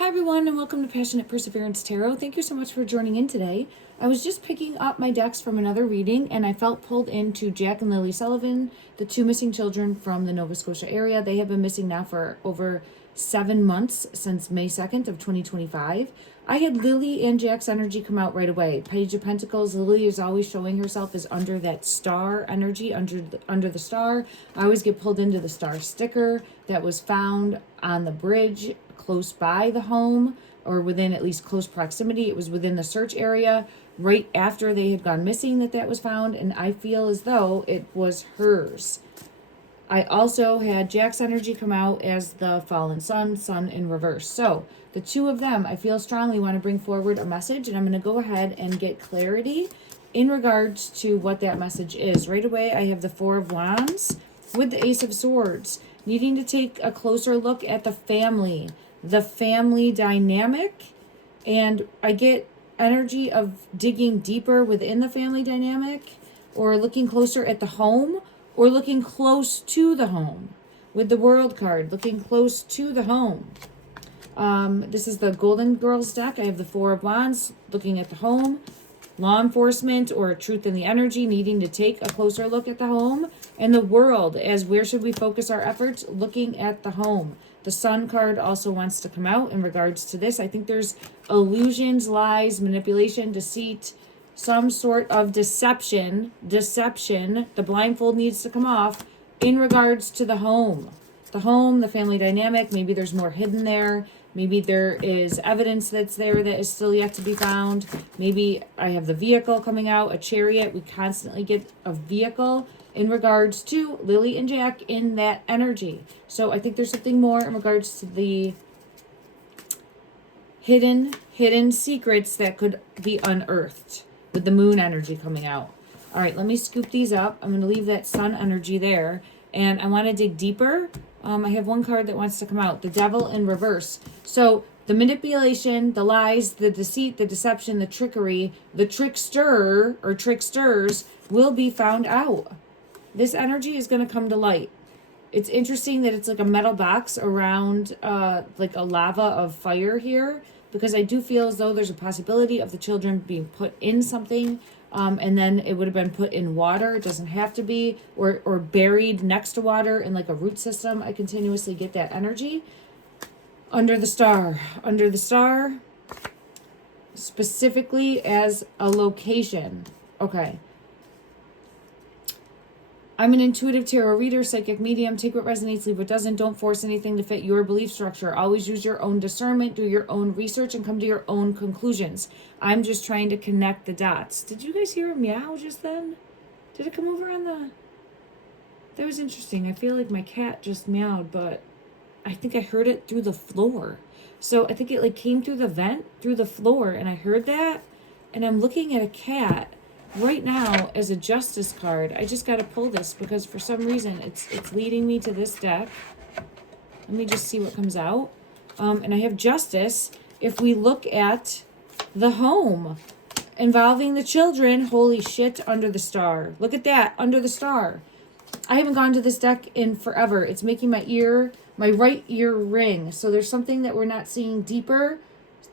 Hi everyone and welcome to Passionate Perseverance Tarot. Thank you so much for joining in today. I was just picking up my decks from another reading and I felt pulled into Jack and Lilly Sullivan, the two missing children from the Nova Scotia area. They have been missing now for over 7 months since May 2nd of 2025. I had Lily and Jack's energy come out right away. Page of Pentacles, Lily is always showing herself as under that star energy, under the star. I always get pulled into the star sticker that was found on the bridge close by the home, or within at least close proximity. It was within the search area right after they had gone missing that was found, and I feel as though it was hers. I also had Jack's energy come out as the fallen sun in reverse. So the two of them, I feel strongly, want to bring forward a message, and I'm going to go ahead and get clarity in regards to what that message is. Right away, I have the Four of Wands with the Ace of Swords, needing to take a closer look at the family dynamic, and I get energy of digging deeper within the family dynamic, or looking closer at the home, or looking close to the home with the World card, looking close to the home. This is the Golden Girls deck. I have the Four of Wands looking at the home, law enforcement or truth in the energy, needing to take a closer look at the home, and the World as where should we focus our efforts, looking at the home. The Sun card also wants to come out in regards to this. I think there's illusions, lies, manipulation, deceit, some sort of deception. The blindfold needs to come off in regards to the home. The home, the family dynamic, maybe there's more hidden there. Maybe there is evidence that's there that is still yet to be found. Maybe I have the vehicle coming out, a chariot. We constantly get a vehicle in regards to Lily and Jack in that energy. So I think there's something more in regards to the hidden secrets that could be unearthed with the moon energy coming out. All right, let me scoop these up. I'm going to leave that sun energy there, and I want to dig deeper. I have one card that wants to come out, the Devil in reverse. So the manipulation, the lies, the deceit, the deception, the trickery, the trickster or tricksters will be found out. This energy is going to come to light. It's interesting that it's like a metal box around like a lava of fire here, because I do feel as though there's a possibility of the children being put in something, and then it would have been put in water. It doesn't have to be, or buried next to water in like a root system. I continuously get that energy. Under the star, specifically as a location. Okay. I'm an intuitive tarot reader, psychic medium. Take what resonates, leave what doesn't. Don't force anything to fit your belief structure. Always use your own discernment, do your own research, and come to your own conclusions. I'm just trying to connect the dots. Did you guys hear a meow just then? Did it come over on the... That was interesting. I feel like my cat just meowed, but I think I heard it through the floor. So I think it like came through the vent, through the floor, and I heard that. And I'm looking at a cat right now as a justice card. I just got to pull this because for some reason it's leading me to this deck. Let me just see what comes out. And I have justice. If we look at the home involving the children, holy shit, under the star. Look at that, under the star. I haven't gone to this deck in forever. It's making my right ear ring. So there's something that we're not seeing deeper.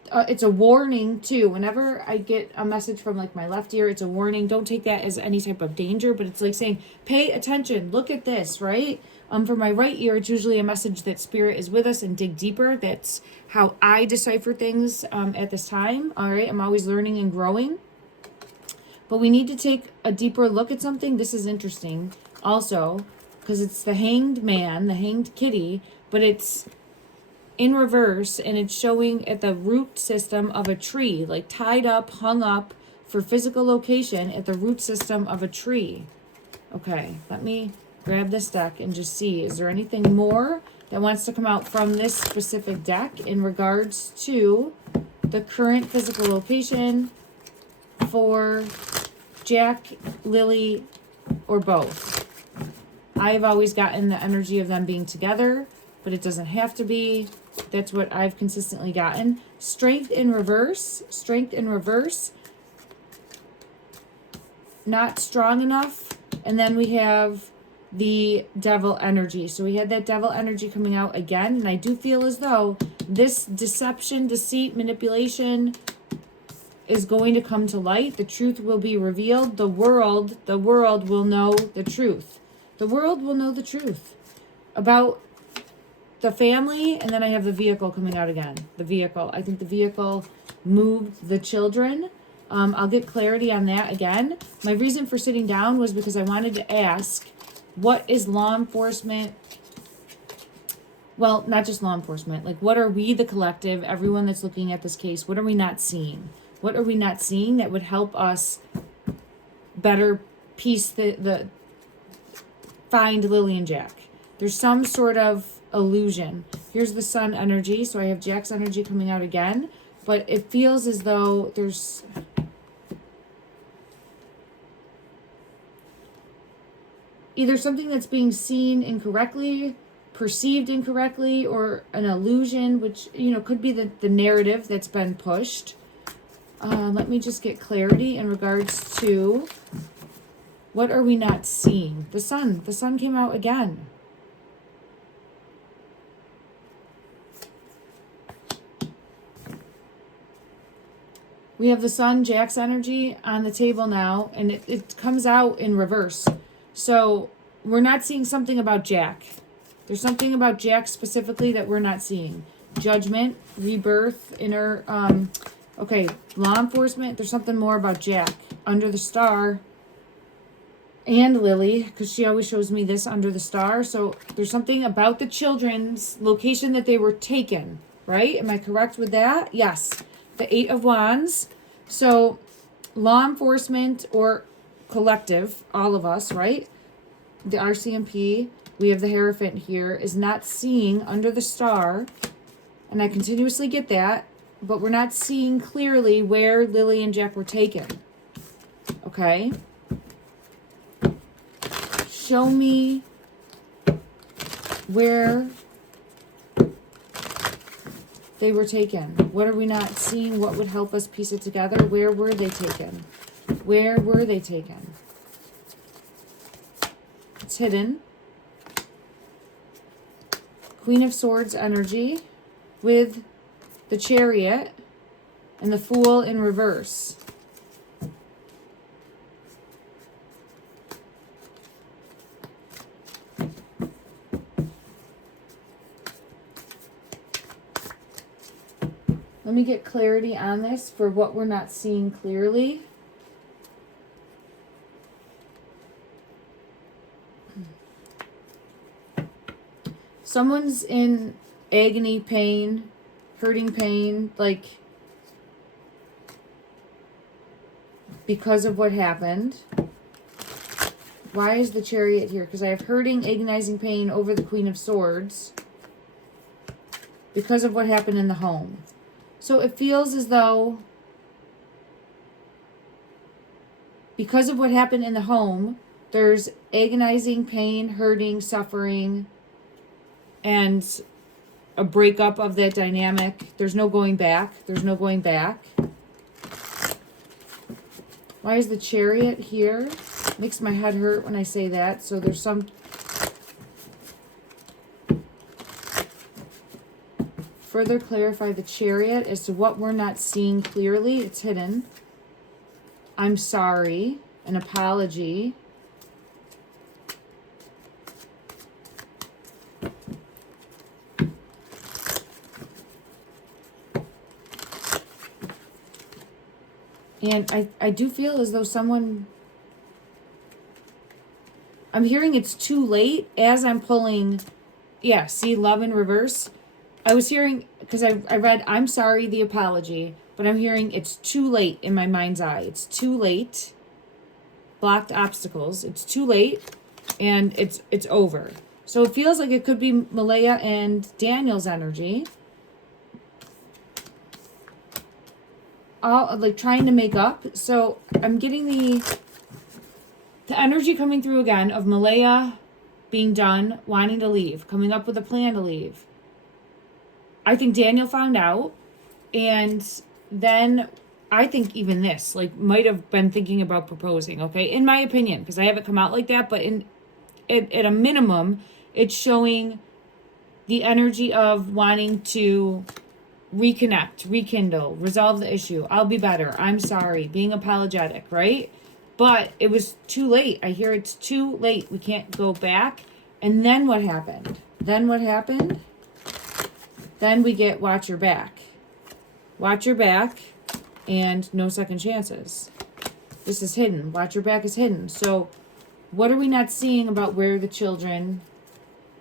It's a warning too. Whenever I get a message from like my left ear, it's a warning. Don't take that as any type of danger, but it's like saying, pay attention, look at this, right? For my right ear, it's usually a message that spirit is with us and dig deeper. That's how I decipher things at this time. All right, I'm always learning and growing. But we need to take a deeper look at something. This is interesting also because it's the hanged man, the hanged kitty, but it's in reverse, and it's showing at the root system of a tree, like tied up, hung up for physical location at the root system of a tree. Okay, let me grab this deck and just see, is there anything more that wants to come out from this specific deck in regards to the current physical location for Jack, Lily, or both? I've always gotten the energy of them being together, but it doesn't have to be. That's what I've consistently gotten. Strength in reverse. Not strong enough. And then we have the devil energy. So we had that devil energy coming out again. And I do feel as though This deception, deceit, manipulation is going to come to light. The truth will be revealed. The world will know the truth. The world will know the truth about the family. And then I have the vehicle coming out again. The vehicle. I think the vehicle moved the children. I'll get clarity on that again. My reason for sitting down was because I wanted to ask, what is law enforcement? Well, not just law enforcement. Like, what are we, the collective, everyone that's looking at this case, what are we not seeing? What are we not seeing that would help us better piece the find Lilly and Jack? There's some sort of illusion. Here's the sun energy, so I have Jack's energy coming out again, but it feels as though there's either something that's being seen incorrectly, perceived incorrectly, or an illusion, which, you know, could be the narrative that's been pushed. Let me just get clarity in regards to what are we not seeing? The sun came out again. We have the sun, Jack's energy on the table now, and it comes out in reverse. So we're not seeing something about Jack. There's something about Jack specifically that we're not seeing. Judgment, rebirth, inner, okay, law enforcement. There's something more about Jack. Under the star. And Lilly, because she always shows me this under the star. So there's something about the children's location that they were taken, right? Am I correct with that? Yes. The 8 of Wands. So law enforcement or collective, all of us, right? The RCMP, we have the Hierophant here, is not seeing under the star. And I continuously get that. But we're not seeing clearly where Lilly and Jack were taken. Okay? Show me where they were taken. What are we not seeing? What would help us piece it together? Where were they taken? Where were they taken? It's hidden. Queen of Swords energy with the Chariot and the Fool in reverse. Let me get clarity on this for what we're not seeing clearly. Someone's in agony, pain, hurting pain, like because of what happened. Why is the Chariot here? Because I have hurting, agonizing pain over the Queen of Swords because of what happened in the home. So it feels as though because of what happened in the home, there's agonizing pain, hurting, suffering, and a breakup of that dynamic. There's no going back. There's no going back. Why is the Chariot here? Makes my head hurt when I say that. So there's some... Further clarify the Chariot as to what we're not seeing clearly. It's hidden. I'm sorry. An apology. And I do feel as though someone... I'm hearing it's too late as I'm pulling... Yeah, see, love in reverse. I was hearing, because I read, I'm sorry, the apology. But I'm hearing it's too late in my mind's eye. It's too late. Blocked obstacles. It's too late. And it's over. So it feels like it could be Malaya and Daniel's energy. All like trying to make up. So I'm getting the energy coming through again of Malaya being done, wanting to leave, coming up with a plan to leave. I think Daniel found out, and then I think even this like might have been thinking about proposing. Okay, in my opinion, because I haven't come out like that, but at a minimum, it's showing the energy of wanting to reconnect, rekindle, resolve the issue. I'll be better. I'm sorry. Being apologetic, right? But it was too late. I hear it's too late. We can't go back. And then what happened? Then what happened? Then we get watch your back. Watch your back and no second chances. This is hidden. Watch your back is hidden. So what are we not seeing about where the children,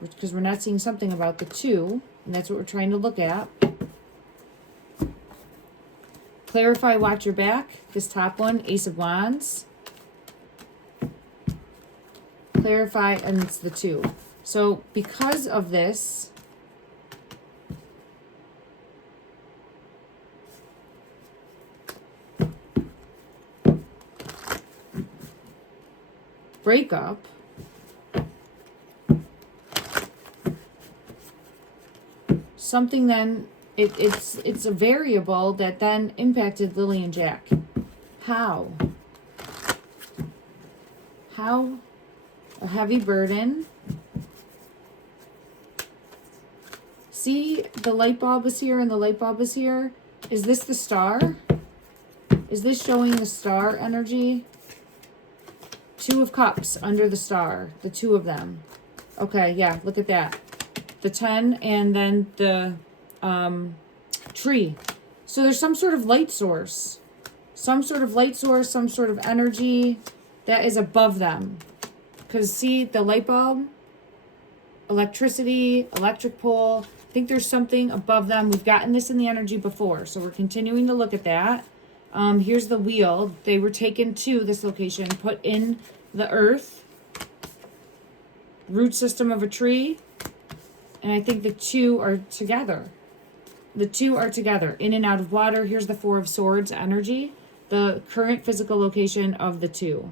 because we're not seeing something about the two, and that's what we're trying to look at. Clarify, watch your back. This top one, Ace of Wands. Clarify, and it's the two. So because of this, breakup, something then, it's a variable that then impacted Lily and Jack. How? How? A heavy burden. See, the light bulb is here and the light bulb is here. Is this the star? Is this showing the star energy? Two of Cups under the star, the two of them. Okay, yeah, look at that. The 10 and then the tree. So there's some sort of light source. Some sort of light source, some sort of energy that is above them. Because see, the light bulb, electricity, electric pole, I think there's something above them. We've gotten this in the energy before, so we're continuing to look at that. Here's the wheel. They were taken to this location, put in the earth, root system of a tree, and I think the two are together. The two are together, in and out of water. Here's the Four of Swords energy, the current physical location of the two.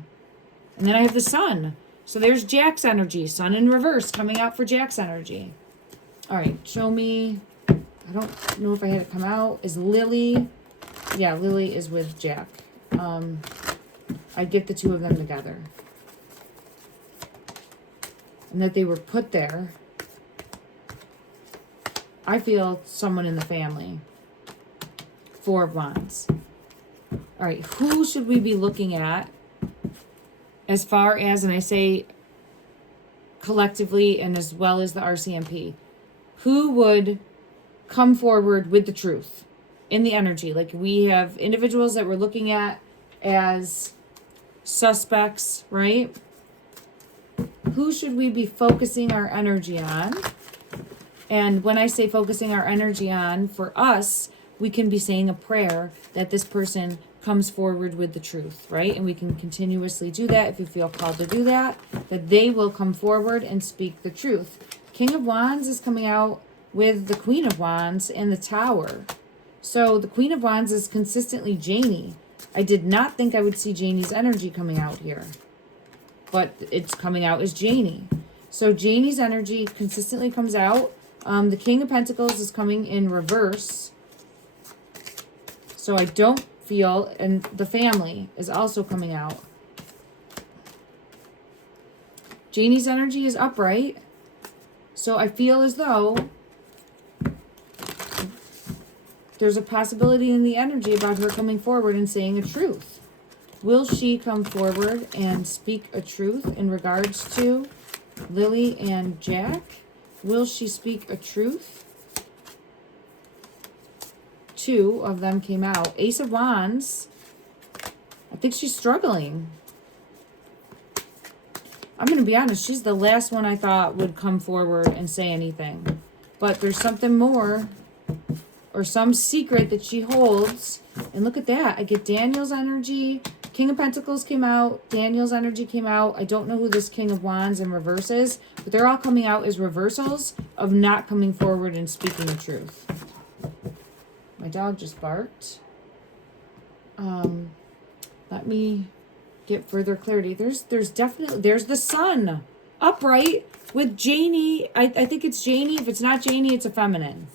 And then I have the sun. So there's Jack's energy, sun in reverse coming out for Jack's energy. All right, show me. I don't know if I had it come out. Is Lily? Yeah, Lily is with Jack. I get the two of them together. And that they were put there. I feel someone in the family. Four of Wands. All right, who should we be looking at as far as, and I say collectively and as well as the RCMP, who would come forward with the truth in the energy? Like we have individuals that we're looking at as suspects, right? Who should we be focusing our energy on? And when I say focusing our energy on, for us, we can be saying a prayer that this person comes forward with the truth, right? And we can continuously do that if you feel called to do that, that they will come forward and speak the truth. King of Wands is coming out with the Queen of Wands and the Tower. So the Queen of Wands is consistently Jennie. I did not think I would see Jennie's energy coming out here, but it's coming out as Jennie. So Jennie's energy consistently comes out. The King of Pentacles is coming in reverse. So I don't feel, and the family is also coming out. Jennie's energy is upright. So I feel as though there's a possibility in the energy about her coming forward and saying a truth. Will she come forward and speak a truth in regards to Lily and Jack? Will she speak a truth? Two of them came out. Ace of Wands. I think she's struggling. I'm going to be honest. She's the last one I thought would come forward and say anything. But there's something more, or some secret that she holds. And look at that. I get Daniel's energy. King of Pentacles came out. Daniel's energy came out. I don't know who this King of Wands in reverse is, but they're all coming out as reversals of not coming forward and speaking the truth. My dog just barked. Let me get further clarity. There's definitely, there's the sun upright with Jennie. I think it's Jennie. If it's not Jennie, it's a feminine.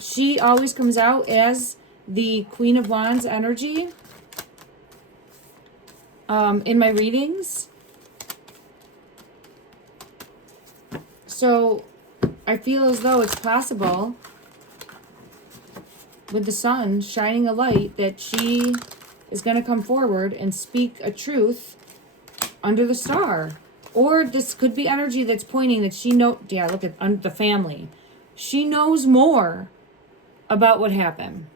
She always comes out as the Queen of Wands energy in my readings. So I feel as though it's possible, with the sun shining a light, that she is going to come forward and speak a truth under the star. Or this could be energy that's pointing that she yeah, look at the family. She knows more about what happened.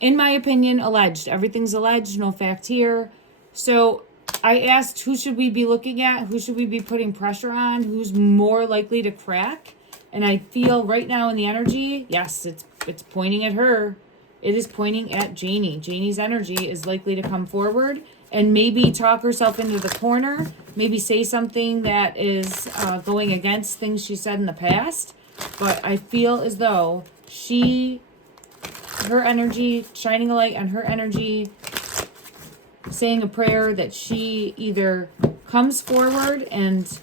In my opinion, alleged. Everything's alleged, no fact here. So I asked, who should we be looking at? Who should we be putting pressure on? Who's more likely to crack? And I feel right now in the energy, yes, it's pointing at her. It is pointing at Jennie. Jennie's energy is likely to come forward and maybe talk herself into the corner. Maybe say something that is going against things she said in the past. But I feel as though her energy, shining a light on her energy, saying a prayer that she either comes forward and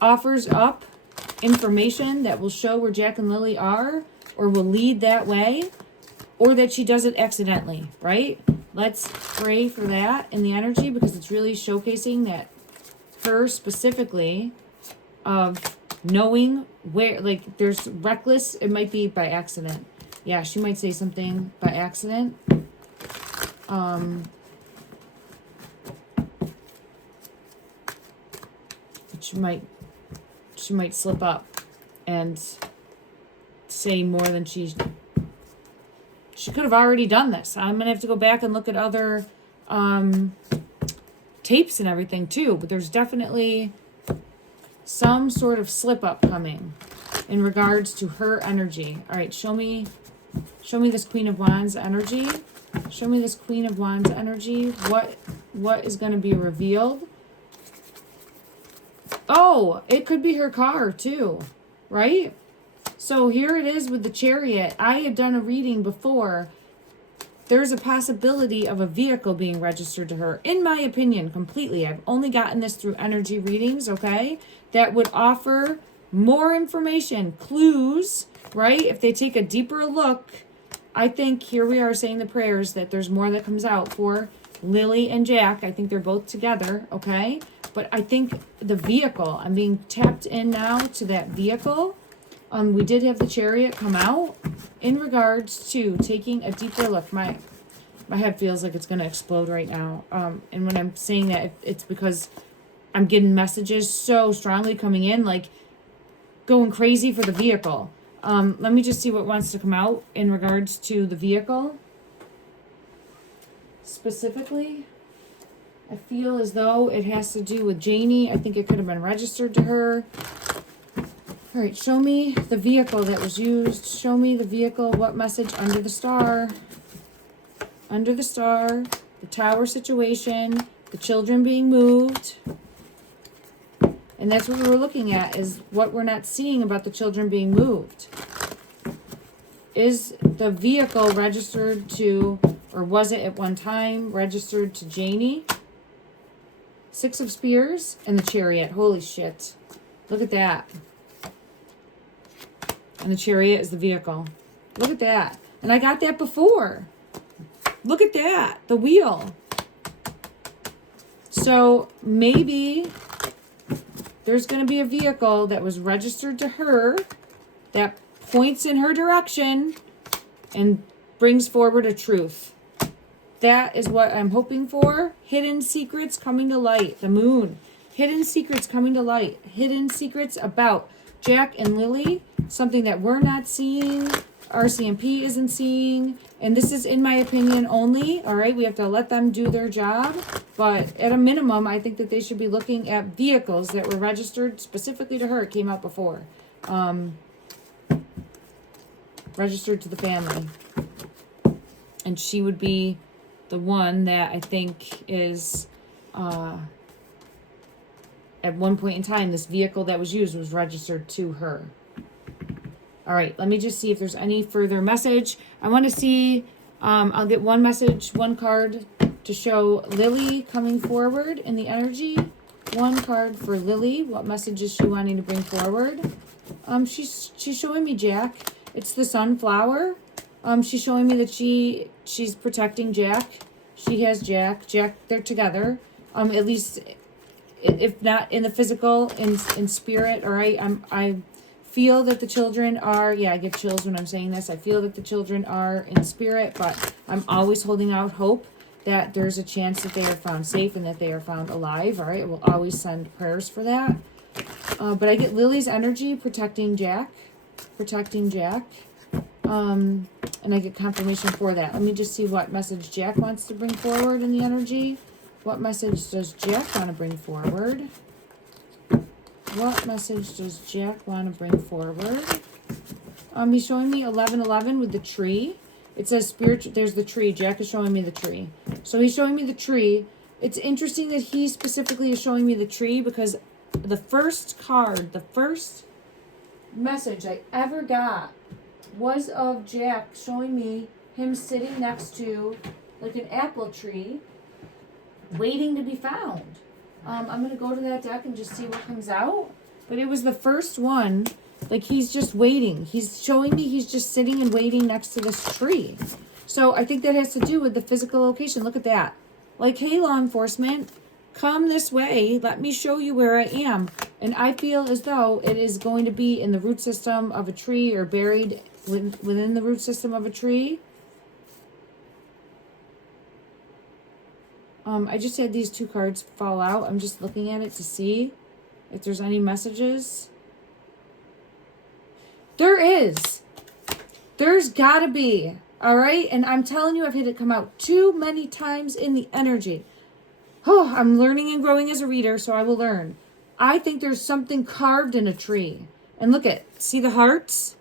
offers up information that will show where Jack and Lily are, or will lead that way, or that she does it accidentally, right? Let's pray for that in the energy, because it's really showcasing that her specifically of knowing where, like, there's reckless, it might be by accident. Yeah, she might say something by accident. But she might slip up and say more than she could have already done this. I'm going to have to go back and look at other tapes and everything too. But there's definitely some sort of slip up coming in regards to her energy. All right, show me this Queen of Wands energy. Show me this Queen of Wands energy. What is going to be revealed? Oh, it could be her car too, right? So here it is with the Chariot. I had done a reading before. There's a possibility of a vehicle being registered to her, in my opinion, completely. I've only gotten this through energy readings, okay? That would offer more information, clues, right? If they take a deeper look, I think here we are saying the prayers that there's more that comes out for Lily and Jack. I think they're both together, okay? But I think the vehicle, I'm being tapped in now to that vehicle. We did have the Chariot come out in regards to taking a deeper look. My head feels like it's going to explode right now. And when I'm saying that, it's because I'm getting messages so strongly coming in, like going crazy for the vehicle. Let me just see what wants to come out in regards to the vehicle. Specifically, I feel as though it has to do with Jennie. I think it could have been registered to her. All right, show me the vehicle that was used. Show me the vehicle. What message under the star? Under the star, the tower situation, the children being moved. And that's what we were looking at, is what we're not seeing about the children being moved. Is the vehicle registered to, or was it at one time registered to Jennie? Six of Spears and the Chariot. Holy shit. Look at that. And the Chariot is the vehicle. Look at that. And I got that before. Look at that. The wheel. So maybe there's going to be a vehicle that was registered to her that points in her direction and brings forward a truth. That is what I'm hoping for. Hidden secrets coming to light. The moon. Hidden secrets coming to light. Hidden secrets about Jack and Lily. Something that we're not seeing. RCMP isn't seeing. And this is in my opinion only. All right, we have to let them do their job. But at a minimum, I think that they should be looking at vehicles that were registered specifically to her. It came out before. Registered to the family. And she would be the one that I think is, at one point in time, this vehicle that was used was registered to her. All right, let me just see if there's any further message. I want to see, I'll get one message, one card to show Lily coming forward in the energy. One card for Lily. What message is she wanting to bring forward? She's showing me Jack. It's the sunflower. She's showing me that she's protecting Jack. She has Jack. Jack, they're together. At least, if not in the physical, in spirit. All right, I feel that the children are, yeah, I get chills when I'm saying this. I feel that the children are in spirit, but I'm always holding out hope that there's a chance that they are found safe and that they are found alive. All right, I will always send prayers for that. But I get Lily's energy protecting Jack. And I get confirmation for that. Let me just see what message Jack wants to bring forward in the energy. What message does Jack want to bring forward? What message does Jack want to bring forward? He's showing me 1111 with the tree. It says spiritual. There's the tree. Jack is showing me the tree. So he's showing me the tree. It's interesting that he specifically is showing me the tree because the first card, the first message I ever got was of Jack showing me him sitting next to like an apple tree waiting to be found. I'm going to go to that deck and just see what comes out. But it was the first one. Like, he's just waiting. He's showing me he's just sitting and waiting next to this tree. So I think that has to do with the physical location. Look at that. Like, hey, law enforcement, come this way. Let me show you where I am. And I feel as though it is going to be in the root system of a tree or buried within the root system of a tree. I just had these two cards fall out. I'm just looking at it to see if there's any messages. There is. There's gotta be. All right? And I'm telling you, I've had it come out too many times in the energy. Oh, I'm learning and growing as a reader, so I will learn. I think there's something carved in a tree. And look at, see the hearts?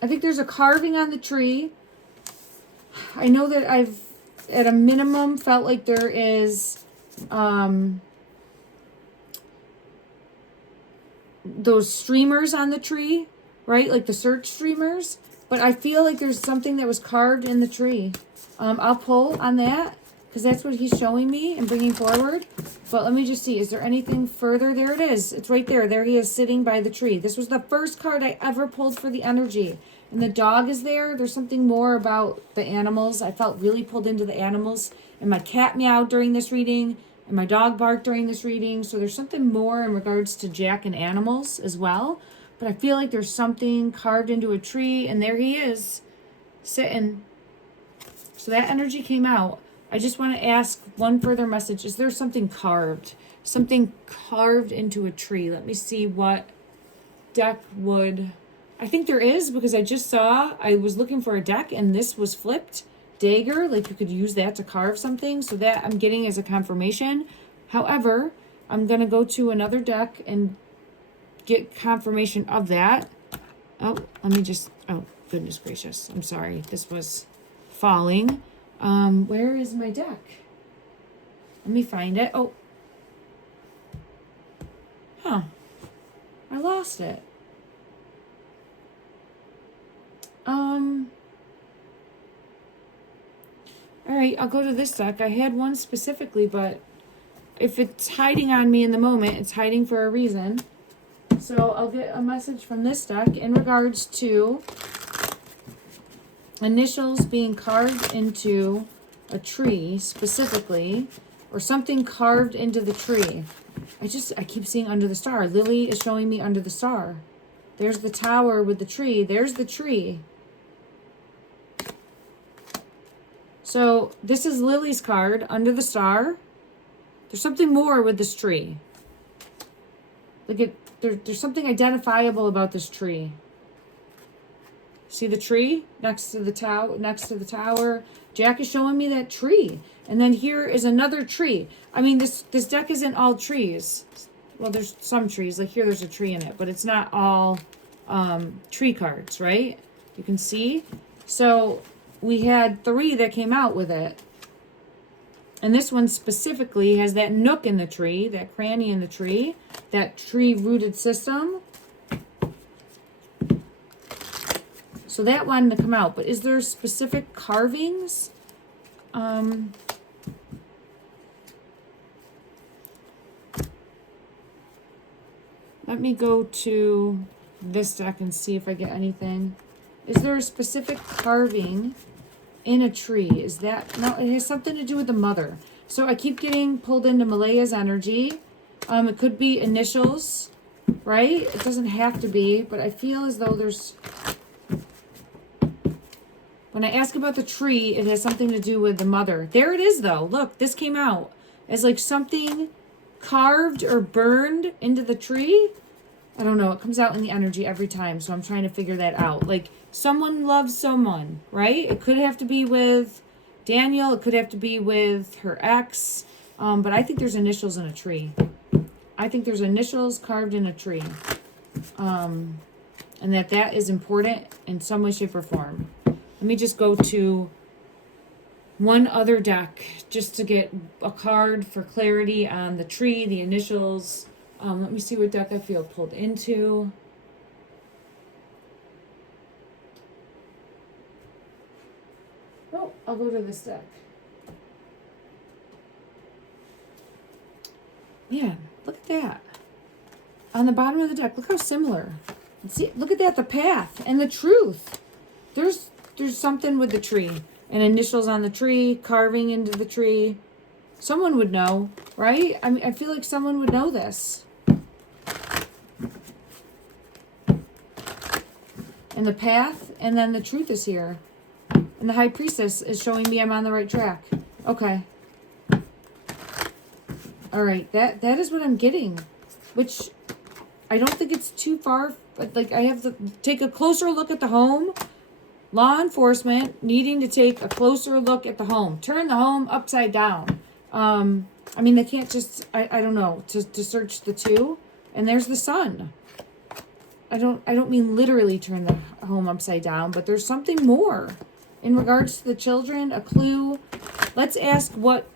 I think there's a carving on the tree. I know that I've, at a minimum, felt like there is those streamers on the tree, right? Like the search streamers. But I feel like there's something that was carved in the tree. I'll pull on that because that's what he's showing me and bringing forward. But let me just see. Is there anything further? There it is. It's right there. There he is sitting by the tree. This was the first card I ever pulled for the energy. And the dog is there. There's something more about the animals. I felt really pulled into the animals. And my cat meowed during this reading. And my dog barked during this reading. So there's something more in regards to Jack and animals as well. But I feel like there's something carved into a tree. And there he is, sitting. So that energy came out. I just want to ask one further message. Is there something carved? Something carved into a tree. Let me see what deck would... I think there is, because I just saw, I was looking for a deck and this was flipped. Dagger, like you could use that to carve something. So that I'm getting as a confirmation. However, I'm going to go to another deck and get confirmation of that. Oh, let me just, oh, goodness gracious. I'm sorry. This was falling. Where is my deck? Let me find it. Oh. Huh. I lost it. All right, I'll go to this deck. I had one specifically, but if it's hiding on me in the moment, it's hiding for a reason. So I'll get a message from this deck in regards to initials being carved into a tree specifically, or something carved into the tree. I keep seeing under the star. Lily is showing me under the star. There's the tower with the tree. There's the tree. So this is Lily's card under the star. There's something more with this tree. Look at, there's something identifiable about this tree. See the tree next to the tower? Jack is showing me that tree. And then here is another tree. I mean, this deck isn't all trees. Well, there's some trees. Like here, there's a tree in it. But it's not all tree cards, right? You can see. So we had 3 that came out with it. And this one specifically has that nook in the tree, that cranny in the tree, that tree-rooted system. So that wanted to come out. But is there specific carvings? Let me go to this deck and see if I get anything. Is there a specific carving in a tree? Is that... No, it has something to do with the mother. So I keep getting pulled into Malaya's energy. It could be initials, right? It doesn't have to be, but I feel as though there's... When I ask about the tree, it has something to do with the mother. There it is, though. Look, this came out as like something carved or burned into the tree. I don't know. It comes out in the energy every time, so I'm trying to figure that out. Like, someone loves someone, right? It could have to be with Daniel. It could have to be with her ex. But I think there's initials in a tree. I think there's initials carved in a tree. And that is important in some way, shape, or form. Let me just go to one other deck just to get a card for clarity on the tree, the initials. Let me see what deck I feel pulled into. Oh, I'll go to this deck. Man, look at that. On the bottom of the deck, look how similar. See, look at that, the path and the truth. There's something with the tree. And initials on the tree, carving into the tree. Someone would know, right? I mean, I feel like someone would know this. And the path, and then the truth is here. And the high priestess is showing me I'm on the right track. Okay. All right, that is what I'm getting. Which, I don't think it's too far. But like, I have to take a closer look at the home. Law enforcement needing to take a closer look at the home. Turn the home upside down. I mean, they can't just, I don't know, to search the two. And there's the sun. I don't mean literally turn the home upside down, but there's something more. In regards to the children, a clue. Let's ask what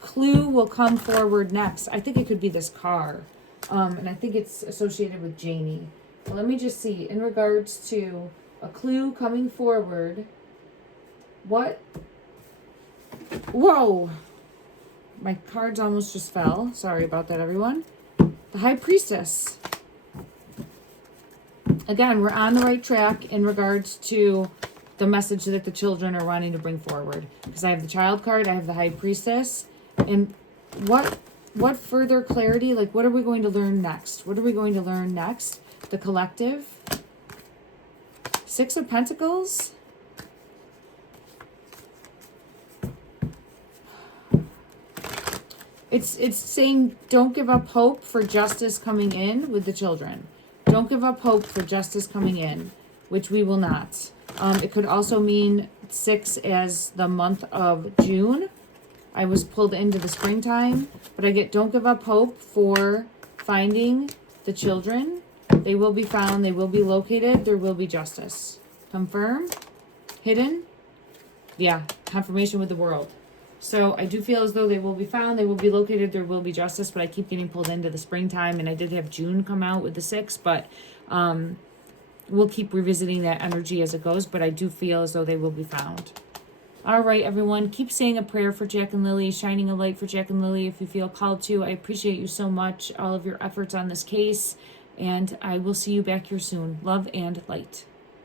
clue will come forward next. I think it could be this car. And I think it's associated with Jennie. Well, let me just see. In regards to a clue coming forward. What? Whoa! My cards almost just fell. Sorry about that, everyone. The High Priestess. Again, we're on the right track in regards to the message that the children are wanting to bring forward. Because I have the Child card, I have the High Priestess. And what further clarity? Like, what are we going to learn next? What are we going to learn next? The collective. Six of Pentacles. It's saying don't give up hope for justice coming in with the children. Don't give up hope for justice coming in, which we will not. It could also mean 6 as the month of June. I was pulled into the springtime, but I get don't give up hope for finding the children. They will be found. They will be located. There will be justice. Confirm. Hidden. Yeah. Confirmation with the world. So I do feel as though they will be found. They will be located. There will be justice. But I keep getting pulled into the springtime. And I did have June come out with the 6. But we'll keep revisiting that energy as it goes. But I do feel as though they will be found. All right, everyone. Keep saying a prayer for Jack and Lily. Shining a light for Jack and Lily if you feel called to. I appreciate you so much. All of your efforts on this case. And I will see you back here soon. Love and light.